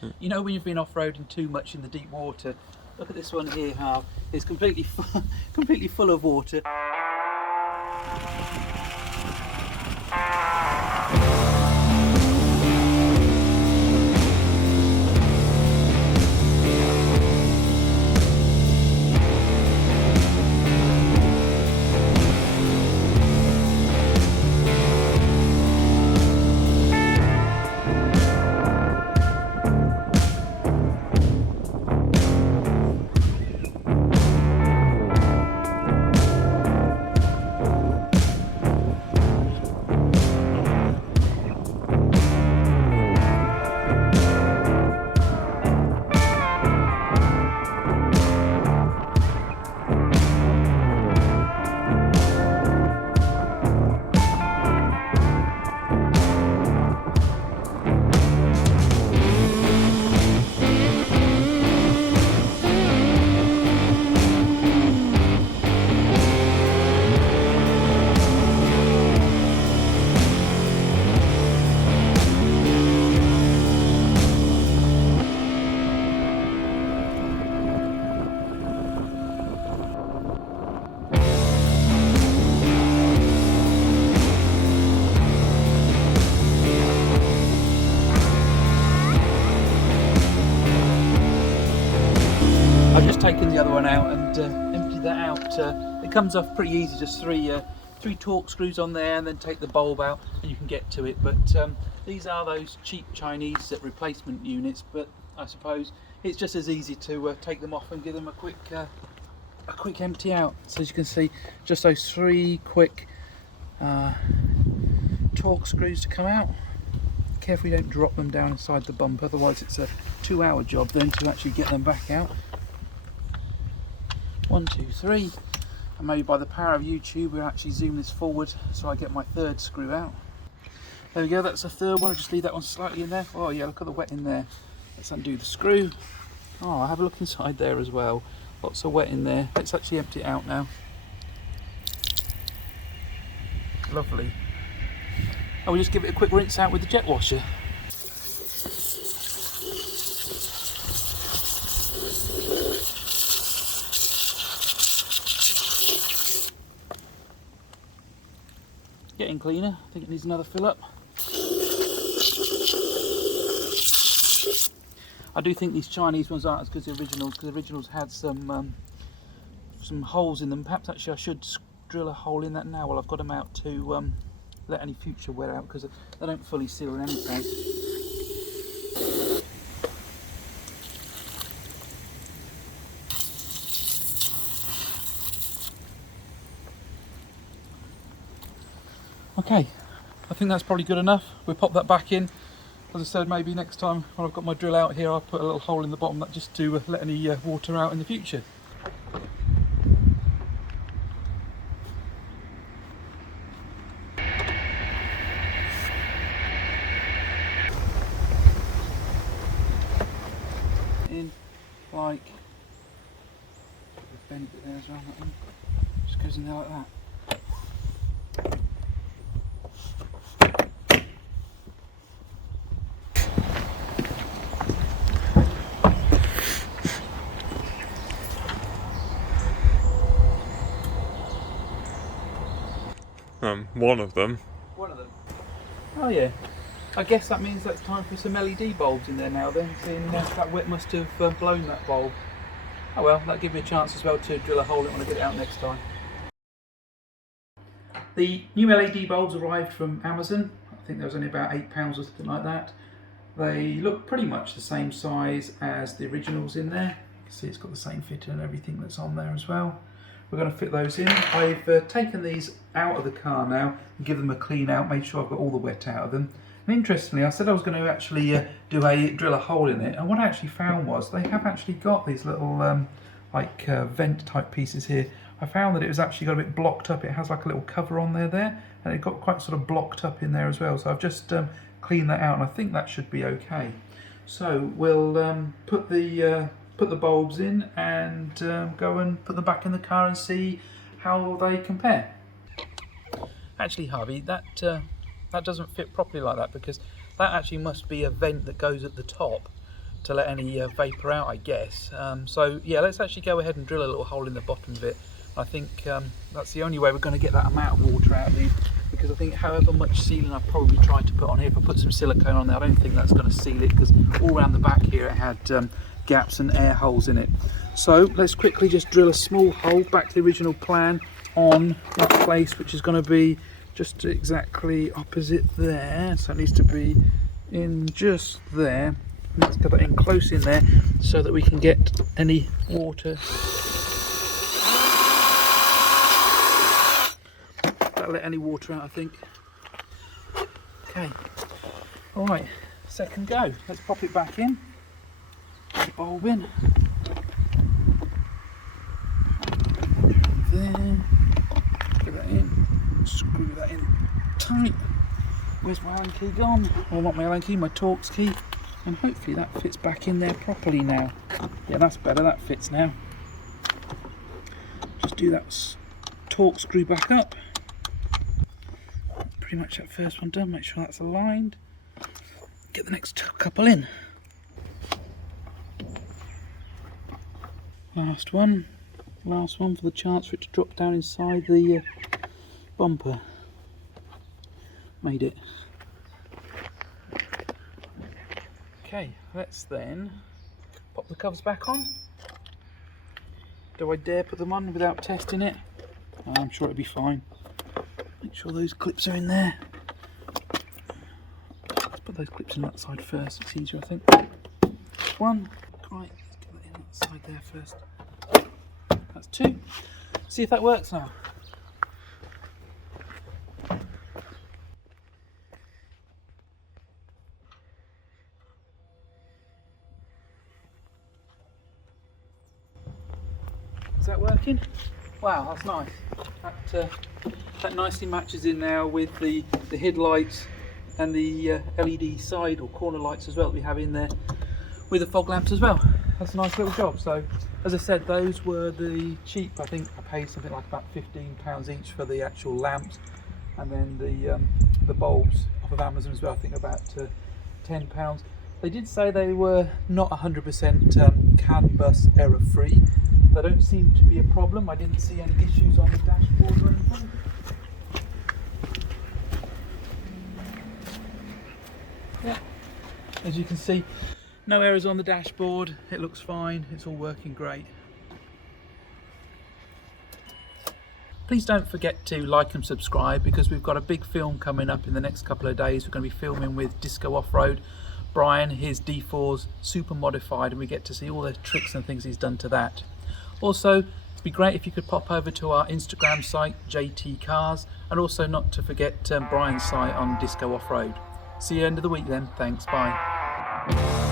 You know when you've been off-roading too much in the deep water. Look at this one here, Harv. It's completely full of water. I've just taken the other one out and emptied that out. It comes off pretty easy, just three torque screws on there, and then take the bulb out and you can get to it. But these are those cheap Chinese replacement units, but I suppose it's just as easy to take them off and give them a quick empty out. So as you can see, just those three quick torque screws to come out. Careful you don't drop them down inside the bump, otherwise it's a 2-hour job then to actually get them back out. 1, 2, 3, and maybe by the power of YouTube we'll actually zoom this forward so I get my third screw out. There we go, that's the third one. I'll just leave that one slightly in there. Oh yeah, look at the wet in there. Let's undo the screw. Oh, have a look inside there as well. Lots of wet in there. Let's actually empty it out now. Lovely. And we'll just give it a quick rinse out with the jet washer. Getting cleaner. I think it needs another fill up. I do think these Chinese ones aren't as good as the originals, because the originals had some holes in them. Perhaps actually I should drill a hole in that now while I've got them out to let any future wear out, because they don't fully seal in any case. Okay, I think that's probably good enough. We'll pop that back in. As I said, maybe next time when I've got my drill out here, I'll put a little hole in the bottom that just to let any water out in the future. In like bend it there as well. That one just goes in there like that. One of them. One of them. Oh yeah. I guess that means that's time for some LED bulbs in there now then, seeing that wet must have blown that bulb. Oh well, that'll give me a chance as well to drill a hole in it when I get it out next time. The new LED bulbs arrived from Amazon. I think there was only about £8 or something like that. They look pretty much the same size as the originals in there. You can see it's got the same fitting and everything that's on there as well. We're going to fit those in. I've taken these out of the car now and give them a clean out, made sure I've got all the wet out of them. And interestingly, I said I was going to actually drill a hole in it, and what I actually found was they have actually got these little vent type pieces here. I found that it was actually got a bit blocked up. It has like a little cover on there, and it got quite sort of blocked up in there as well. So I've just cleaned that out, and I think that should be okay. So we'll put the bulbs in and go and put them back in the car and see how they compare. Actually, Harvey, that doesn't fit properly like that, because that actually must be a vent that goes at the top. to let any vapour out, I guess. So yeah, let's actually go ahead and drill a little hole in the bottom of it. I think that's the only way we're going to get that amount of water out of these, because I think however much sealing I probably tried to put on here, if I put some silicone on there, I don't think that's going to seal it, because all around the back here it had gaps and air holes in it. So let's quickly just drill a small hole back to the original plan on that place, which is going to be just exactly opposite there. So it needs to be in just there. Let's get that in close in there so that we can get any water. That'll let any water out, I think. Okay, all right, second go. Let's pop it back in. Put the bulb in. There. Get that in. Screw that in tight. Where's my Allen key gone? Well, not my Allen key, my Torx key. And hopefully that fits back in there properly now. Yeah, that's better, that fits now. Just do that Torx screw back up. Pretty much that first one done, make sure that's aligned. Get the next couple in. Last one for the chance for it to drop down inside the bumper. Made it. Okay, let's then pop the covers back on. Do I dare put them on without testing it? I'm sure it'll be fine. Make sure those clips are in there. Let's put those clips in that side first, it's easier I think. One, right, let's get that in that side there first. That's two. See if that works now. Is that working? Wow, that's nice. That nicely matches in now with the headlights and the LED side or corner lights as well that we have in there, with the fog lamps as well. That's a nice little job. So as I said, those were the cheap. I think I paid something like about £15 each for the actual lamps, and then the bulbs off of Amazon as well, I think about £10. They did say they were not 100% CAN bus error free. They don't seem to be a problem. I didn't see any issues on the dashboard or anything. Yeah, as you can see, no errors on the dashboard. It looks fine. It's all working great. Please don't forget to like and subscribe, because we've got a big film coming up in the next couple of days. We're going to be filming with Disco Off-Road. Brian, his D4's super modified, and we get to see all the tricks and things he's done to that. Also, it'd be great if you could pop over to our Instagram site, JT Cars, and also not to forget Brian's site on Disco Off-Road. See you end of the week then. Thanks, bye.